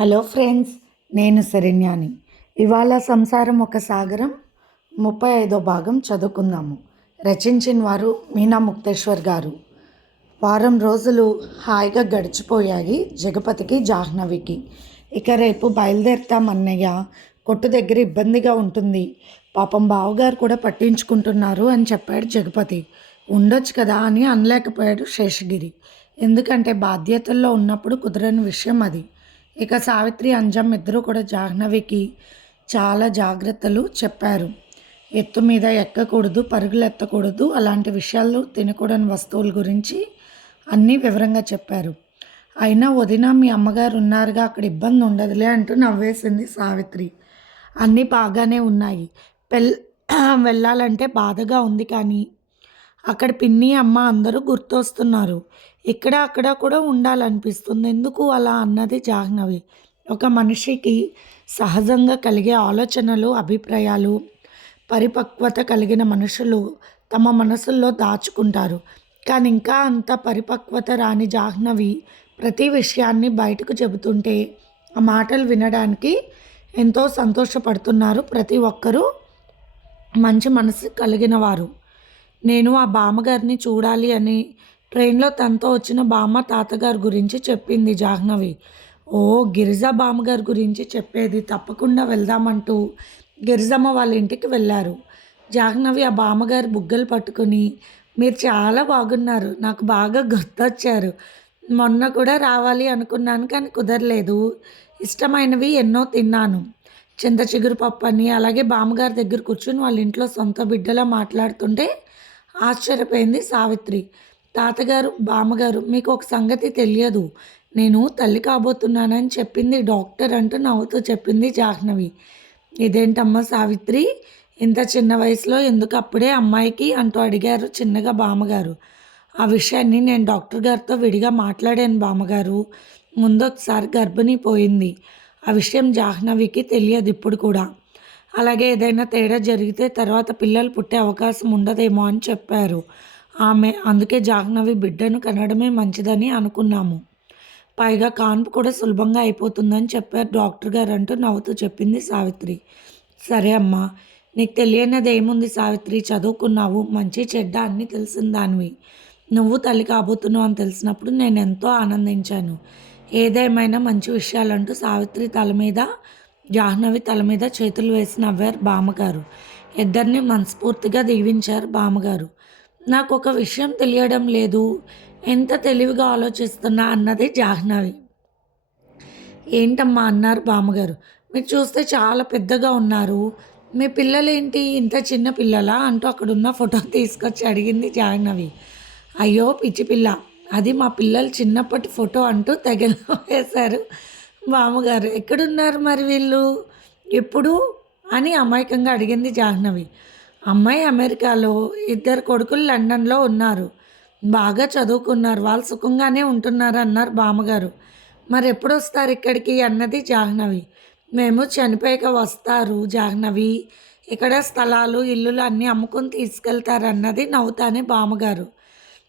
Hello friends నేను శరణ్యాని. ఇవాళ సంసారం ఒక సాగరం ముప్పై ఐదో భాగం చదువుకుందాము. రచించిన వారు మీనా ముక్తేశ్వర్ గారు. వారం రోజులు హాయిగా గడిచిపోయాయి జగపతికి జాహ్నవికి. ఇక రేపు బయలుదేరుతాం అన్నయ్య. కొట్టు దగ్గర ఇబ్బందిగా ఉంటుంది. పాపం బావగారు కూడా పట్టించుకుంటున్నారు అని చెప్పాడు జగపతి. ఉండొచ్చు కదా అని అనలేకపోయాడు శేషగిరి. ఎందుకంటే బాధ్యతల్లో ఉన్నప్పుడు కుదరని విషయం అది. ఇక సావిత్రి అంజం ఇద్దరు కూడా జాహ్నవికి చాలా జాగ్రత్తలు చెప్పారు. ఎత్తు మీద ఎక్కకూడదు పరుగులు ఎత్తకూడదు అలాంటి విషయాలు తినకూడని వస్తువుల గురించి అన్నీ వివరంగా చెప్పారు. అయినా వదిన మీ అమ్మగారు ఉన్నారుగా అక్కడ ఇబ్బంది ఉండదులే అంటూ నవ్వేసింది సావిత్రి. అన్నీ బాగానే ఉన్నాయి. పెల్ వెళ్ళాలంటే బాధగా ఉంది కానీ అక్కడ పిన్ని అమ్మ అందరూ గుర్తొస్తున్నారు. ఇక్కడ అక్కడ కూడా ఉండాలనిపిస్తుంది. ఎందుకు అలా అన్నది జాహ్నవి. ఒక మనిషికి సహజంగా కలిగే ఆలోచనలు అభిప్రాయాలు పరిపక్వత కలిగిన మనుషులు తమ మనసుల్లో దాచుకుంటారు. కానీ ఇంకా అంత పరిపక్వత రాని జాహ్నవి ప్రతి విషయాన్ని బయటకు చెబుతుంటే ఆ మాటలు వినడానికి ఎంతో సంతోషపడుతున్నారు ప్రతి ఒక్కరూ. మంచి మనసు కలిగిన వారు. నేను ఆ బామ్మగారిని చూడాలి అని ట్రైన్లో తనతో వచ్చిన బామ్మ తాతగారి గురించి చెప్పింది జాహ్నవి. ఓ గిరిజా బామ్మగారి గురించి చెప్పేది తప్పకుండా వెళ్దామంటూ గిరిజమ్మ వాళ్ళ ఇంటికి వెళ్ళారు. జాహ్నవి ఆ బామ్మగారి బుగ్గలు పట్టుకుని మీరు చాలా బాగున్నారు నాకు బాగా గుర్తొచ్చారు. మొన్న కూడా రావాలి అనుకున్నాను కానీ కుదరలేదు. ఇష్టమైనవి ఎన్నో తిన్నాను. చింత చిగురు పప్పు అని అలాగే బామ్మగారి దగ్గర కూర్చుని వాళ్ళ ఇంట్లో సొంత బిడ్డలా మాట్లాడుతుంటే ఆశ్చర్యపోయింది సావిత్రి. తాతగారు బామ్మగారు మీకు ఒక సంగతి తెలియదు. నేను తల్లి కాబోతున్నానని చెప్పింది డాక్టర్ అంటూ నవ్వుతూ చెప్పింది జాహ్నవి. ఇదేంటమ్మా సావిత్రి? ఇంత చిన్న వయసులో ఎందుకు అప్పుడే అమ్మాయికి అంటూ అడిగారు చిన్నగా బామ్మగారు. ఆ విషయాన్ని నేను డాక్టర్ గారితో విడిగా మాట్లాడాను బామ్మగారు. ముందు ఒకసారి పోయింది. ఆ విషయం జాహ్నవికి తెలియదు ఇప్పుడు కూడా. అలాగే ఏదైనా తేడా జరిగితే తర్వాత పిల్లలు పుట్టే అవకాశం ఉండదేమో అని చెప్పారు. ఆమె అందుకే జాహ్నవి బిడ్డను కనడమే మంచిదని అనుకున్నాము. పైగా కాన్పు కూడా సులభంగా అయిపోతుందని చెప్పారు డాక్టర్ గారు అంటూ నవ్వుతూ చెప్పింది సావిత్రి. సరే అమ్మా నీకు తెలియనిది ఏముంది సావిత్రి? చదువుకున్నావు మంచి చెడ్డ అన్నీ తెలిసిన దానివి. నువ్వు తల్లి కాబోతున్నావు అని తెలిసినప్పుడు నేను ఎంతో ఆనందించాను. ఏదేమైనా మంచి విషయాలంటూ సావిత్రి తల మీద జాహ్నవి తల మీద చేతులు వేసి నవ్వారు బామ్మగారు. ఇద్దరిని మనస్ఫూర్తిగా దీవించారు బామ్మగారు. నాకు ఒక విషయం తెలియడం లేదు. ఎంత తెలివిగా ఆలోచిస్తున్నా అన్నది జాహ్నవి. ఏంటమ్మా అన్నారు బామ్మగారు. మీరు చూస్తే చాలా పెద్దగా ఉన్నారు. మీ పిల్లలేంటి? ఇంత చిన్న పిల్లలా? అంటూ అక్కడున్న ఫోటో తీసుకొచ్చి అడిగింది జాహ్నవి. అయ్యో పిచ్చి పిల్ల. అది మా పిల్లలు చిన్నప్పటి ఫోటో అంటూ తెగలో వేశారు. బామ్మగారు ఎక్కడున్నారు మరి వీళ్ళు? ఎప్పుడు? అని అమాయకంగా అడిగింది జాహ్నవి. అమ్మాయి అమెరికాలో ఇద్దరు కొడుకులు లండన్లో ఉన్నారు. బాగా చదువుకున్నారు. వాళ్ళు సుఖంగానే ఉంటున్నారు అన్నారు బామ్మగారు. మరి ఎప్పుడు వస్తారు ఇక్కడికి అన్నది జాహ్నవి. మేము చనిపోయాక వస్తారు జాహ్నవి. ఇక్కడ స్థలాలు ఇల్లులు అన్నీ అమ్ముకొని తీసుకెళ్తారు అన్నది నవ్వుతానే బామ్మగారు.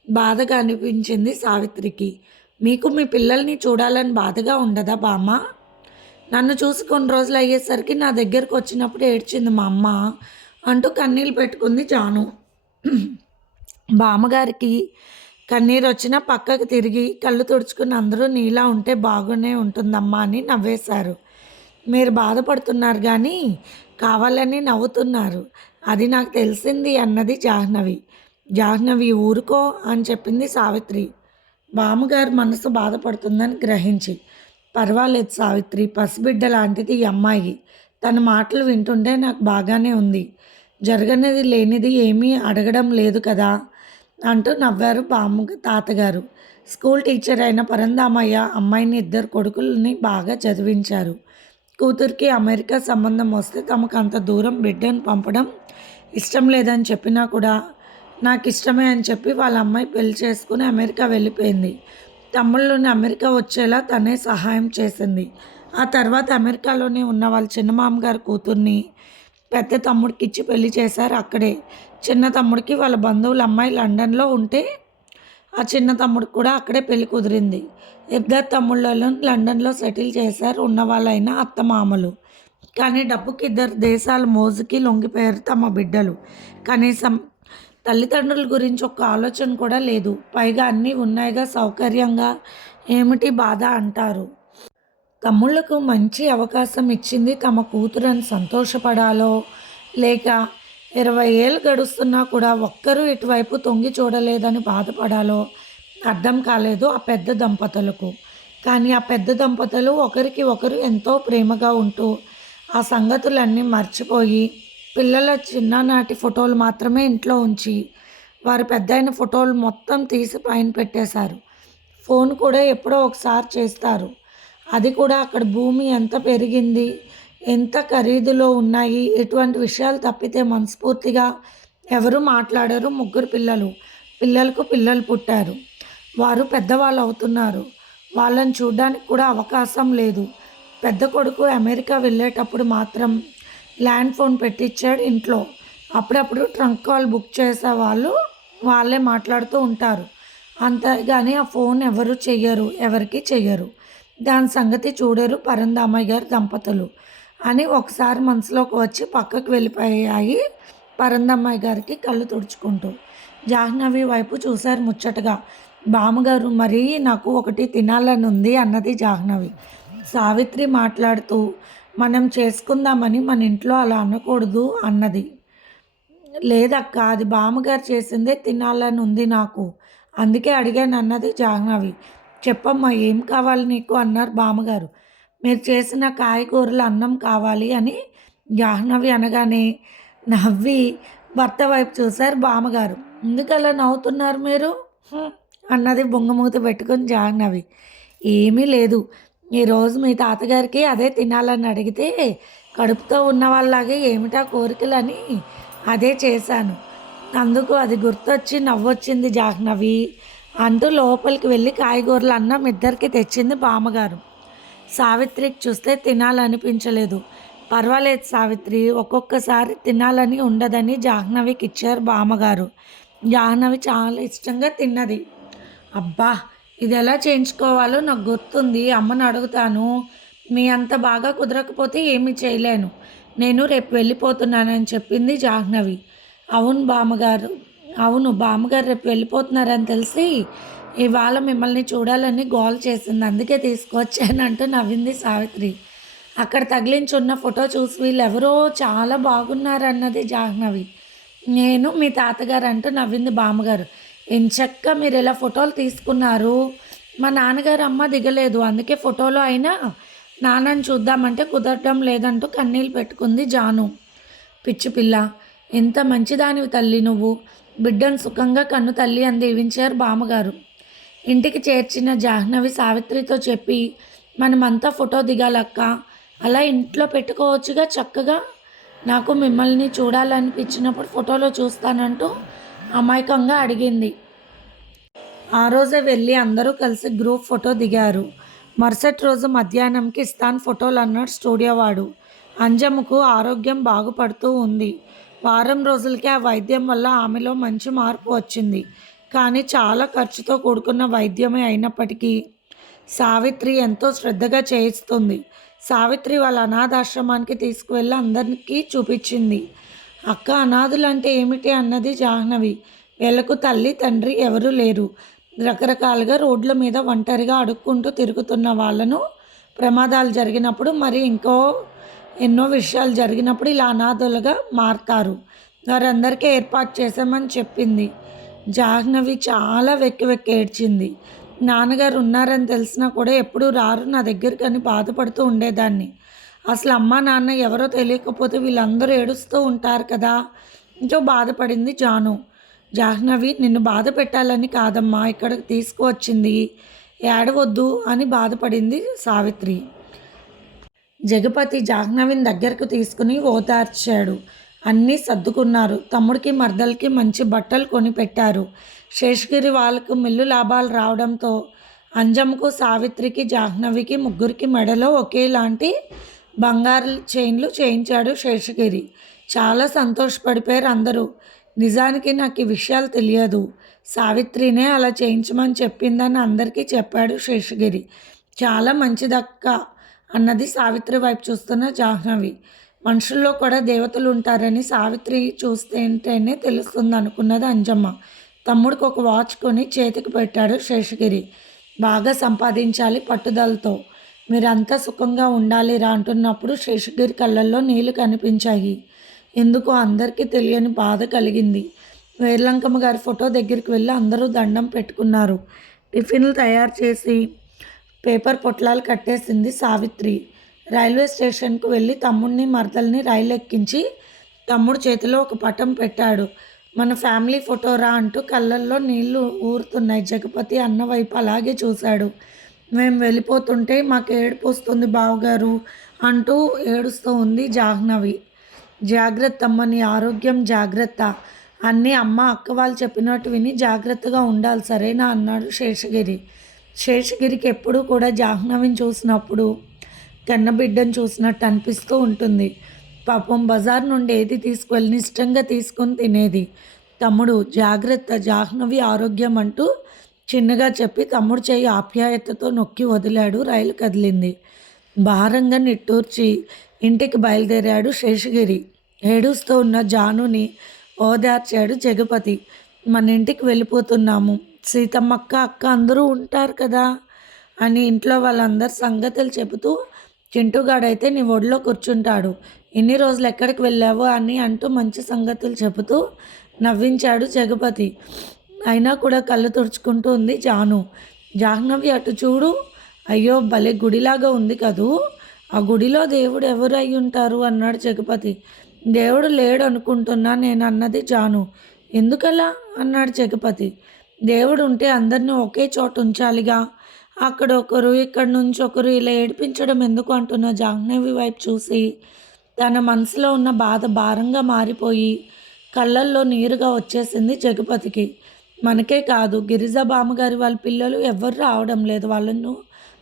బాధగా అనిపించింది సావిత్రికి. మీకు మీ పిల్లల్ని చూడాలని బాధగా ఉండదా బామ్మ? నన్ను చూసి కొన్ని రోజులు అయ్యేసరికి నా దగ్గరకు వచ్చినప్పుడు ఏడ్చింది మా అమ్మ. అంటూ కన్నీళ్ళు పెట్టుకుంది జాను. బామ్మగారికి కన్నీరు వచ్చినా పక్కకు తిరిగి కళ్ళు తుడుచుకుని అందరూ నీలా ఉంటే బాగానే ఉంటుందమ్మా అని నవ్వేశారు. మీరు బాధపడుతున్నారు కానీ కావాలని నవ్వుతున్నారు. అది నాకు తెలిసింది అన్నది జాహ్నవి. జాహ్నవి ఊరుకో అని చెప్పింది సావిత్రి. బామ్మగారు మనసు బాధపడుతుందని గ్రహించి పర్వాలేదు సావిత్రి పసిబిడ్డ లాంటిది ఈ అమ్మాయి. తన మాటలు వింటుంటే నాకు బాగానే ఉంది. జరగనిది లేనిది ఏమీ అడగడం లేదు కదా? అంటూ నవ్వారు బామ్మ తాతగారు. స్కూల్ టీచర్ అయిన పరందామయ్య అమ్మాయిని ఇద్దరు కొడుకుల్ని బాగా చదివించారు. కూతురికి అమెరికా సంబంధం వస్తే తమకు అంత దూరం బిడ్డను పంపడం ఇష్టం లేదని చెప్పినా కూడా నాకు ఇష్టమే అని చెప్పి వాళ్ళ అమ్మాయి పెళ్ళి చేసుకుని అమెరికా వెళ్ళిపోయింది. తమ్ముళ్ళని అమెరికా వచ్చేలా తనే సహాయం చేసింది. ఆ తర్వాత అమెరికాలోనే ఉన్న వాళ్ళ చిన్నమామగారు కూతుర్ని పెద్ద తమ్ముడికి ఇచ్చి పెళ్ళి చేశారు అక్కడే. చిన్న తమ్ముడికి వాళ్ళ బంధువుల అమ్మాయి లండన్లో ఉంటే ఆ చిన్న తమ్ముడికి కూడా అక్కడే పెళ్ళి కుదిరింది. ఇద్దరు తమ్ముళ్ళను లండన్లో సెటిల్ చేశారు ఉన్నవాళ్ళైనా అత్తమామలు. కానీ డబ్బుకి ఇద్దరు దేశాల మోజుకి లొంగిపోయారు తమ బిడ్డలు. కనీసం తల్లిదండ్రుల గురించి ఒక ఆలోచన కూడా లేదు. పైగా అన్నీ ఉన్నాయిగా సౌకర్యంగా. ఏమిటి బాధ అంటారు? తమ్ముళ్ళకు మంచి అవకాశం ఇచ్చింది తమ కూతురని సంతోషపడాలో లేక ఇరవై ఏళ్ళు గడుస్తున్నా కూడా ఒక్కరూ ఇటువైపు తొంగి చూడలేదని బాధపడాలో అర్థం కాలేదు ఆ పెద్ద దంపతులకు. కానీ ఆ పెద్ద దంపతులు ఒకరికి ఒకరు ఎంతో ప్రేమగా ఉంటూ ఆ సంగతులన్నీ మర్చిపోయి పిల్లల చిన్ననాటి ఫోటోలు మాత్రమే ఇంట్లో ఉంచి వారి పెద్దయిన ఫోటోలు మొత్తం తీసి పైన పెట్టేశారు. ఫోన్ కూడా ఎప్పుడో ఒకసారి చేస్తారు. అది కూడా అక్కడ భూమి ఎంత పెరిగింది ఎంత ఖరీదులో ఉన్నాయి ఇటువంటి విషయాలు తప్పితే మనస్ఫూర్తిగా ఎవరు మాట్లాడరు ముగ్గురు పిల్లలు. పిల్లలకు పిల్లలు పుట్టారు. వారు పెద్దవాళ్ళు అవుతున్నారు. వాళ్ళని చూడడానికి కూడా అవకాశం లేదు. పెద్ద కొడుకు అమెరికా వెళ్ళేటప్పుడు మాత్రం ల్యాండ్ ఫోన్ పెట్టించాడు ఇంట్లో. అప్పుడప్పుడు ట్రంక్ కాల్ బుక్ చేసే వాళ్ళు వాళ్ళే మాట్లాడుతూ ఉంటారు. అంతేగాని ఆ ఫోన్ ఎవరు చెయ్యరు ఎవరికి చెయ్యరు. దాని సంగతి చూడరు పరందామయ్య గారు దంపతులు. అని ఒకసారి మనసులోకి వచ్చి పక్కకు వెళ్ళిపోయాయి పరందమ్మాయి గారికి కళ్ళు తుడుచుకుంటూ. జాహ్నవి వైపు చూశారు ముచ్చటగా. బామ్మగారు మరీ నాకు ఒకటి తినాలని ఉంది అన్నది జాహ్నవి. సావిత్రి మాట్లాడుతూ మనం చేసుకుందామని మన ఇంట్లో అలా అనకూడదు అన్నది. లేదక్క అది బామ్మగారు చేసిందే తినాలని ఉంది నాకు. అందుకే అడిగాను అన్నది జాహ్నవి. చెప్పమ్మా ఏం కావాలి నీకు? అన్నారు బామ్మగారు. మీరు చేసిన కాయగూరల అన్నం కావాలి అని జాహ్నవి అనగానే నవ్వి భర్త వైపు చూశారు బామ్మగారు. ఎందుకలా నవ్వుతున్నారు మీరు? అన్నది బొంగమూత పెట్టుకుని జాహ్నవి. ఏమీ లేదు. ఈరోజు మీ తాతగారికి అదే తినాలని అడిగితే కడుపుతో ఉన్న వాళ్ళలాగే ఏమిటా కోరికలని? అదే చేశాను. అందుకు అది గుర్తొచ్చి నవ్వొచ్చింది జాహ్నవి. అంటూ లోపలికి వెళ్ళి కాయగూరలు అన్నం ఇద్దరికి తెచ్చింది బామ్మగారు. సావిత్రికి చూస్తే తినాలనిపించలేదు. పర్వాలేదు సావిత్రి ఒక్కొక్కసారి తినాలని ఉండదని జాహ్నవికి ఇచ్చారు బామ్మగారు. జాహ్నవి చాలా ఇష్టంగా తిన్నది. అబ్బా ఇది ఎలా చేయించుకోవాలో నాకు గుర్తుంది. అమ్మని అడుగుతాను. మీ అంత బాగా కుదరకపోతే ఏమీ చేయలేను. నేను రేపు వెళ్ళిపోతున్నానని చెప్పింది జాహ్నవి. అవును బామ్మగారు. అవును బామ్మగారు రేపు వెళ్ళిపోతున్నారని తెలిసి ఇవాళ మిమ్మల్ని చూడాలని గోల్ చేసింది. అందుకే తీసుకొచ్చానంటూ నవ్వింది సావిత్రి. అక్కడ తగిలించున్న ఫోటో చూసి వీళ్ళెవరో చాలా బాగున్నారన్నది జాహ్నవి. నేను మీ తాతగారు అంటూ నవ్వింది బామ్మగారు. ఎంచక్క మీరు ఇలా ఫోటోలు తీసుకున్నారు. మా నాన్నగారు అమ్మ దిగలేదు. అందుకే ఫోటోలో అయినా నాన్నని చూద్దామంటే కుదరడం లేదంటూ కన్నీళ్ళు పెట్టుకుంది జాను. పిచ్చి పిల్ల ఎంత మంచిదానివి తల్లి నువ్వు. బిడ్డను సుఖంగా కన్ను తల్లి అని దీవించారు బామ్మగారు. ఇంటికి చేర్చిన జాహ్నవి సావిత్రితో చెప్పి మనమంతా ఫోటో దిగాలక్క. అలా ఇంట్లో పెట్టుకోవచ్చుగా చక్కగా. నాకు మిమ్మల్ని చూడాలనిపించినప్పుడు ఫోటోలో చూస్తానంటూ అమాయకంగా అడిగింది. ఆ రోజే వెళ్ళి అందరూ కలిసి గ్రూప్ ఫోటో దిగారు. మరుసటి రోజు మధ్యాహ్నంకి ఇస్తాన్ ఫోటోలు అన్నాడు స్టూడియో వాడు అంజముకు ఆరోగ్యం బాగుపడుతూ ఉంది. వారం రోజులకే ఆ వైద్యం వల్ల ఆమెలో మంచి మార్పు వచ్చింది. కానీ చాలా ఖర్చుతో కూడుకున్న వైద్యమే అయినప్పటికీ సావిత్రి ఎంతో శ్రద్ధగా చేయిస్తుంది. సావిత్రి వాళ్ళ అనాథాశ్రమానికి తీసుకువెళ్ళి అందరికీ చూపించింది. అక్క అనాథులు అంటే ఏమిటి? అన్నది జాహ్నవి. వీళ్ళకు తల్లి తండ్రి ఎవరూ లేరు. రకరకాలుగా రోడ్ల మీద ఒంటరిగా అడుక్కుంటూ తిరుగుతున్న వాళ్ళను ప్రమాదాలు జరిగినప్పుడు మరి ఇంకో ఎన్నో విషయాలు జరిగినప్పుడు ఇలా అనాథులుగా మారతారు. వారందరికీ ఏర్పాటు చేశామని చెప్పింది. జాహ్నవి చాలా వెక్కి వెక్కి ఏడ్చింది. నాన్నగారు ఉన్నారని తెలిసినా కూడా ఎప్పుడూ రారు నా దగ్గరికి అని బాధపడుతూ ఉండేదాన్ని. అసలు అమ్మ నాన్న ఎవరో తెలియకపోతే వీళ్ళందరూ ఏడుస్తూ ఉంటారు కదా? ఇంకో బాధపడింది జాను. జాహ్నవి నిన్ను బాధ పెట్టాలని కాదమ్మా ఇక్కడికి తీసుకువచ్చింది. ఏడవద్దు అని బాధపడింది సావిత్రి. జగపతి జాహ్నవిని దగ్గరకు తీసుకుని ఓదార్చాడు. అన్నీ సర్దుకున్నారు. తమ్ముడికి మర్దలకి మంచి బట్టలు కొనిపెట్టారు. శేషగిరి వాళ్ళకు మిల్లు లాభాలు రావడంతో అంజమ్కు సావిత్రికి జాహ్నవికి ముగ్గురికి మెడలో ఒకేలాంటి బంగారు చైన్లు చేయించాడు శేషగిరి. చాలా సంతోషపడిపోయారు అందరూ. నిజానికి నాకు ఈ విషయాలు తెలియదు. సావిత్రినే అలా చేయించమని చెప్పిందని అందరికీ చెప్పాడు శేషగిరి. చాలా మంచిదక్క. అన్నది సావిత్రి వైపు చూస్తున్న జాహ్నవి. మనుషుల్లో కూడా దేవతలు ఉంటారని సావిత్రి చూస్తేంటేనే తెలుస్తుంది అనుకున్నది అంజమ్మ. తమ్ముడికి ఒక వాచ్ కొని చేతికి పెట్టాడు శేషగిరి. బాగా సంపాదించాలి పట్టుదలతో. మీరంతా సుఖంగా ఉండాలి రా అంటున్నప్పుడు శేషగిరి కళ్ళల్లో నీళ్ళు కనిపించాయి. ఎందుకో అందరికీ తెలియని బాధ కలిగింది. వేర్లంకమ్మ గారి ఫోటో దగ్గరికి వెళ్ళి అందరూ దండం పెట్టుకున్నారు. టిఫిన్లు తయారు చేసి పేపర్ పొట్లాలు కట్టేసింది సావిత్రి. రైల్వే స్టేషన్కు వెళ్ళి తమ్ముడిని మరదల్ని రైలు ఎక్కించి తమ్ముడు చేతిలో ఒక పటం పెట్టాడు. మన ఫ్యామిలీ ఫోటో రా అంటూ కళ్ళల్లో నీళ్ళు ఊరుతున్నాయి. జగపతి అన్న వైపు అలాగే చూశాడు. మేము వెళ్ళిపోతుంటే మాకు ఏడుపు వస్తుంది బావగారు అంటూ ఏడుస్తూ ఉంది జాహ్నవి. జాగ్రత్త అమ్మ నీ ఆరోగ్యం జాగ్రత్త. అన్నీ అమ్మ అక్క వాళ్ళు చెప్పినట్టు విని జాగ్రత్తగా ఉండాలి సరేనా అన్నాడు శేషగిరి. శేషగిరికి ఎప్పుడూ కూడా జాహ్నవిని చూసినప్పుడు కన్నబిడ్డను చూసినట్టు అనిపిస్తూ ఉంటుంది. పాపం బజార్ నుండి ఏది తీసుకువెళ్ళి ఇష్టంగా తీసుకొని తినేది. తమ్ముడు జాగ్రత్త జాహ్నవి ఆరోగ్యం అంటూ చిన్నగా చెప్పి తమ్ముడు చేయి ఆప్యాయతతో నొక్కి వదిలాడు. రైలు కదిలింది. భారంగా నిట్టూర్చి ఇంటికి బయలుదేరాడు శేషగిరి. ఏడుస్తూ ఉన్న జానుని ఓదార్చాడు జగపతి. మన ఇంటికి వెళ్ళిపోతున్నాము. సీతమ్మక్క అక్క అందరూ ఉంటారు కదా అని ఇంట్లో వాళ్ళందరు సంగతులు చెబుతూ చింటూగాడైతే నీ ఒడిలో కూర్చుంటాడు. ఇన్ని రోజులు ఎక్కడికి వెళ్ళావు అని అంటూ మంచి సంగతులు చెబుతూ నవ్వించాడు జగపతి. అయినా కూడా కళ్ళు తుడుచుకుంటూ ఉంది జాను. జాహ్నవి అటు చూడు. అయ్యో భలే గుడిలాగా ఉంది కదూ. ఆ గుడిలో దేవుడు ఎవరు అయి ఉంటారు? అన్నాడు జగపతి. దేవుడు లేడు అనుకుంటున్నా నేను అన్నది జాను. ఎందుకలా? అన్నాడు జగపతి. దేవుడు ఉంటే అందరినీ ఒకే చోట ఉంచాలిగా. అక్కడ ఒకరు ఇక్కడ నుంచి ఒకరు ఇలా ఏడిపించడం ఎందుకు అంటున్న జాహ్నవి వైపు చూసి. తన మనసులో ఉన్న బాధ భారంగా మారిపోయి కళ్ళల్లో నీరుగా వచ్చేసింది జగపతికి. మనకే కాదు గిరిజ బామ్మగారి వాళ్ళ పిల్లలు ఎవరు రావడం లేదు. వాళ్ళను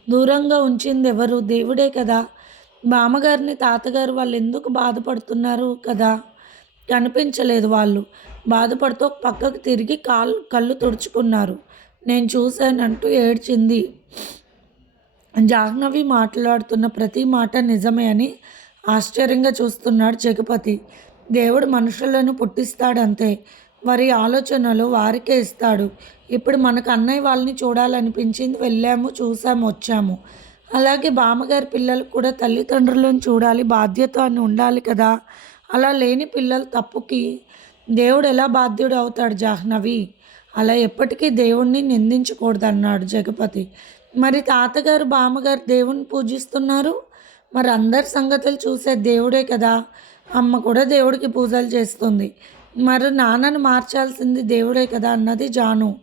దూరంగా ఉంచింది ఎవరు? దేవుడే కదా. బామ్మగారిని తాతగారు వాళ్ళు ఎందుకు బాధపడుతున్నారు కదా? కనిపించలేదు వాళ్ళు. బాధపడుతూ పక్కకు తిరిగి కాల్ కళ్ళు తుడుచుకున్నారు. నేను చూశానంటూ ఏడ్చింది. జాహ్నవి మాట్లాడుతున్న ప్రతి మాట నిజమే అని ఆశ్చర్యంగా చూస్తున్నాడు జగపతి. దేవుడు మనుషులను పుట్టిస్తాడంతే. వారి ఆలోచనలు వారికే ఇస్తాడు. ఇప్పుడు మనకు అన్నయ్య వాళ్ళని చూడాలనిపించింది. వెళ్ళాము చూసాము వచ్చాము. అలాగే బామ్మగారి పిల్లలు కూడా తల్లిదండ్రులను చూడాలి బాధ్యత అని ఉండాలి కదా. అలా లేని పిల్లల తప్పుకి దేవుడు ఎలా బాధ్యుడు అవుతాడు జాహ్నవి? అలా ఎప్పటికీ దేవుణ్ణి నిందించకూడదు అన్నాడు జగపతి. మరి తాతగారు బామ్మగారు దేవుణ్ణి పూజిస్తున్నారు? మరి అందరి సంగతులు చూసే దేవుడే కదా. అమ్మ కూడా దేవుడికి పూజలు చేస్తుంది. మరి నాన్నను మార్చాల్సింది దేవుడే కదా అన్నది జాను.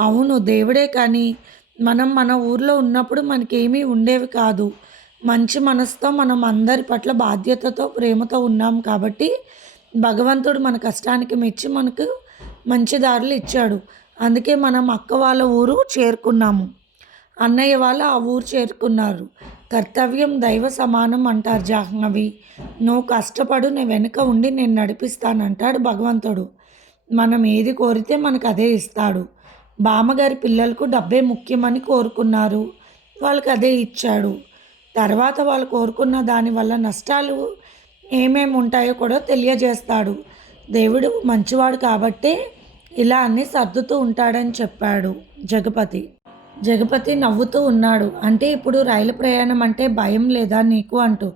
అవును దేవుడే కానీ మనం మన ఊర్లో ఉన్నప్పుడు మనకేమీ ఉండేవి కాదు. మంచి మనసుతో మనం అందరి పట్ల బాధ్యతతో ప్రేమతో ఉన్నాం కాబట్టి భగవంతుడు మన కష్టానికి మెచ్చి మనకు మంచి దారులు ఇచ్చాడు. అందుకే మనం అక్క వాళ్ళ ఊరు చేరుకున్నాము. అన్నయ్య వాళ్ళు ఆ ఊరు చేరుకున్నారు. కర్తవ్యం దైవ సమానం అంటారు జాహ్నవి. నువ్వు కష్టపడు నేను వెనుక ఉండి నేను నడిపిస్తానంటాడు భగవంతుడు. మనం ఏది కోరితే మనకు అదే ఇస్తాడు. బామ్మగారి పిల్లలకు డబ్బే ముఖ్యమని కోరుకున్నారు. వాళ్ళకి అదే ఇచ్చాడు. తర్వాత వాళ్ళు కోరుకున్న దానివల్ల నష్టాలు ఏమేమి ఉంటాయో కూడా తెలియజేస్తాడు. దేవుడు మంచివాడు కాబట్టి ఇలా అన్ని సర్దుతూ ఉంటాడని చెప్పాడు జగపతి. జగపతి నవ్వుతూ ఉన్నాడు. అంటే ఇప్పుడు రైలు ప్రయాణం అంటే భయం లేదా నీకు అంటూ?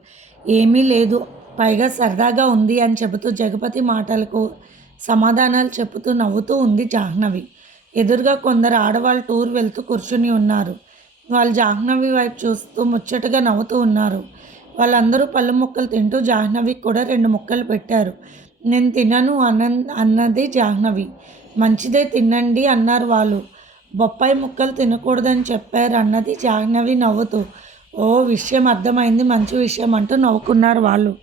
ఏమీ లేదు. పైగా సరదాగా ఉంది అని చెబుతూ జగపతి మాటలకు సమాధానాలు చెబుతూ నవ్వుతూ ఉంది జాహ్నవి. ఎదురుగా కొందరు ఆడవాళ్ళు టూర్ వెళ్తూ కూర్చుని ఉన్నారు. వాళ్ళు జాహ్నవి వైపు చూస్తూ ముచ్చటగా నవ్వుతూ ఉన్నారు. వాళ్ళందరూ పళ్ళు ముక్కలు తింటూ జాహ్నవికి కూడా రెండు ముక్కలు పెట్టారు. నేను తినను అన్న అన్నది జాహ్నవి. మంచిదే తినండి అన్నారు వాళ్ళు. బొప్పాయి ముక్కలు తినకూడదని చెప్పారు అన్నది జాహ్నవి నవ్వుతూ. ఓ విషయం అర్థమైంది మంచి విషయం అంటూ నవ్వుకున్నారు వాళ్ళు.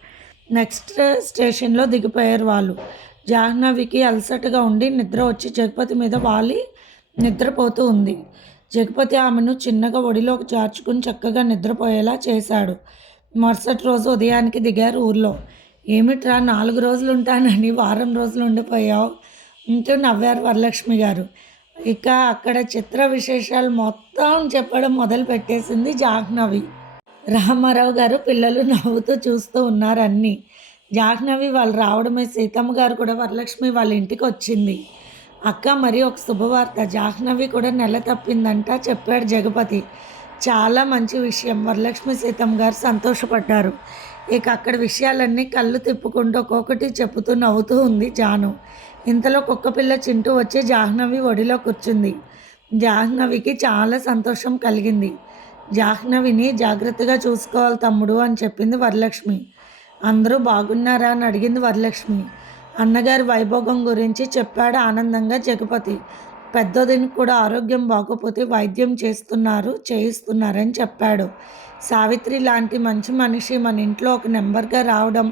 నెక్స్ట్ స్టేషన్లో దిగిపోయారు వాళ్ళు. జాహ్నవికి అలసటగా ఉండి నిద్ర వచ్చి జగపతి మీద వాలి నిద్రపోతూ ఉంది. జగపతి ఆమెను చిన్నగా ఒడిలోకి చేర్చుకుని చక్కగా నిద్రపోయేలా చేశాడు. మరుసటి రోజు ఉదయానికి దిగారు ఊర్లో. ఏమిట్రా నాలుగు రోజులు ఉంటానని వారం రోజులు ఉండిపోయావు? అంటూ నవ్వారు వరలక్ష్మి గారు. ఇక అక్కడ చిత్ర విశేషాలు మొత్తం చెప్పడం మొదలు పెట్టేసింది జాహ్నవి. రామారావు గారు పిల్లలు నవ్వుతూ చూస్తూ ఉన్నారు అన్నీ. జాహ్నవి వాళ్ళు రావడమే సీతమ్మ గారు కూడా వరలక్ష్మి వాళ్ళ ఇంటికి వచ్చింది. అక్క మరి ఒక శుభవార్త. జాహ్నవి కూడా నెల తప్పిందంట చెప్పాడు జగపతి. చాలా మంచి విషయం. వరలక్ష్మి సీతమ్మ గారు సంతోషపడ్డారు. ఇక అక్కడ విషయాలన్నీ కళ్ళు తిప్పుకుంటూ ఒక్కొక్కటి చెప్పుతూ నవ్వుతూ ఉంది జాను. ఇంతలో కుక్క పిల్ల చింటూ వచ్చి జాహ్నవి ఒడిలో కూర్చుంది. జాహ్నవికి చాలా సంతోషం కలిగింది. జాహ్నవిని జాగ్రత్తగా చూసుకోవాలి తమ్ముడు అని చెప్పింది వరలక్ష్మి. అందరూ బాగున్నారా అని అడిగింది వరలక్ష్మి. అన్నగారి వైభోగం గురించి చెప్పాడు ఆనందంగా జగపతి. పెద్దదిని కూడా ఆరోగ్యం బాగోపోతే వైద్యం చేస్తున్నారు చేయిస్తున్నారని చెప్పాడు. సావిత్రి లాంటి మంచి మనిషి మన ఇంట్లో ఒక నెంబర్గా రావడం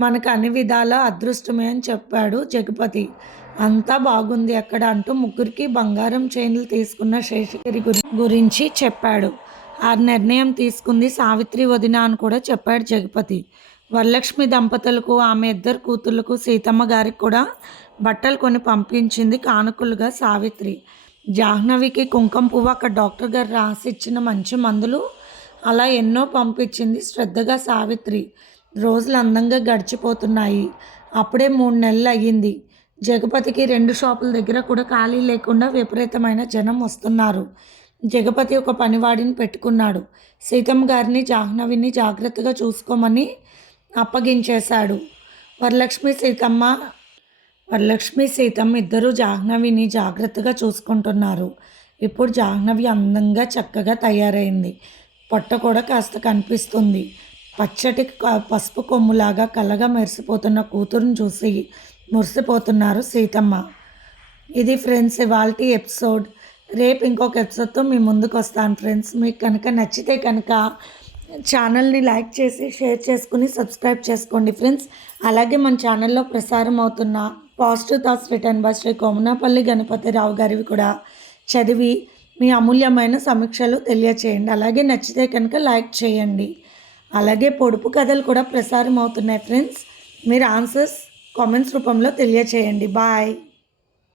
మనకు అన్ని విధాల అదృష్టమే అని చెప్పాడు జగపతి. అంతా బాగుంది అక్కడ అంటూ ముగ్గురికి బంగారం చైన్లు తీసుకున్న శేషగిరి గురి గురించి చెప్పాడు. ఆ నిర్ణయం తీసుకుంది సావిత్రి వదిన అని కూడా చెప్పాడు జగపతి. వరలక్ష్మి దంపతులకు ఆమె ఇద్దరు కూతుర్లకు సీతమ్మ గారికి కూడా బట్టలు కొని పంపించింది కానుకలుగా సావిత్రి. జాహ్నవికి కుంకుమ పువ్వు అక్కడ డాక్టర్ గారు రాసిచ్చిన మంచి మందులు అలా ఎన్నో పంపించింది శ్రద్ధగా సావిత్రి. రోజులు అందంగా గడిచిపోతున్నాయి. అప్పుడే మూడు నెలలు అయ్యింది. జగపతికి రెండు షాపుల దగ్గర కూడా ఖాళీ లేకుండా విపరీతమైన జనం వస్తున్నారు. జగపతి ఒక పనివాడిని పెట్టుకున్నాడు. సీతమ్మ గారిని జాహ్నవిని జాగ్రత్తగా చూసుకోమని అప్పగించేశాడు. వరలక్ష్మి సీతమ్మ వరలక్ష్మి సీతమ్మ ఇద్దరు జాహ్నవిని జాగ్రత్తగా చూసుకుంటున్నారు. ఇప్పుడు జాహ్నవి అందంగా చక్కగా తయారైంది. పొట్ట కూడా కాస్త కనిపిస్తుంది. పచ్చటి పసుపు కొమ్ములాగా కలగా మెరిసిపోతున్న కూతురుని చూసి మురిసిపోతున్నారు సీతమ్మ. ఇది ఫ్రెండ్స్ ఇవాళ ఎపిసోడ్. రేపు ఇంకొక ఎపిసోడ్తో మీ ముందుకు వస్తాను ఫ్రెండ్స్. మీకు కనుక నచ్చితే కనుక ఛానల్ని లైక్ చేసి షేర్ చేసుకుని సబ్స్క్రైబ్ చేసుకోండి ఫ్రెండ్స్. అలాగే మన ఛానల్లో ప్రసారం అవుతున్న positive thoughts written by Shri Komanapalli Ganapathi Rao గారివి కూడా చదివి మీ అమూల్యమైన సమీక్షలు తెలియచేయండి. అలాగే నచ్చితే కనుక లైక్ చేయండి. అలాగే పొడుపు కథలు కూడా ప్రసారం అవుతున్నాయి ఫ్రెండ్స్. మీరు ఆన్సర్స్ కామెంట్స్ రూపంలో తెలియచేయండి. బాయ్.